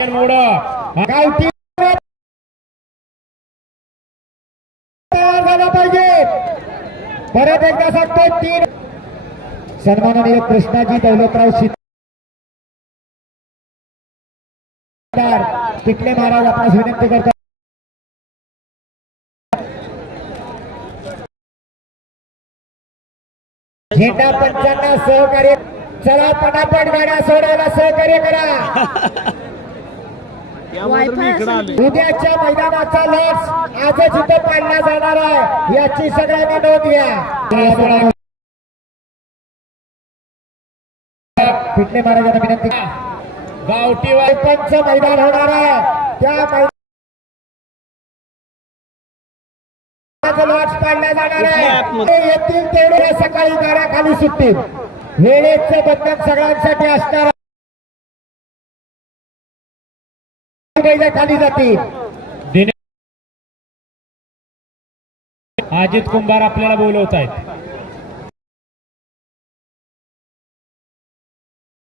गावठी तयार झाला पाहिजे. परत एकदा सांगतो तीन. सन्माननीय कृष्णाजी दौलतराव शिकदार तिथले महाराज आपणास विनंती करतात. झेंडा पंचांना सहकार्य चला पटापट गाड्या सोडायला सहकार्य करा. उद्याच्या मैदानाचा लस आजच इथं पाडला जाणार आहे. याची सगळ्यांनी नोंद घ्या. पिटले महाराजांना विनंती गावठी पंच मैदान होणार आहे. त्या मैदानाचा लॉट पाडला जाणार आहे. ते येतील तेवढे सकाळी गाड्या खाली सुटतील वेळेचं बंधन सगळ्यांसाठी असणार बैलं खाली जातील अजित कुंभार आपल्याला बोलवत आहेत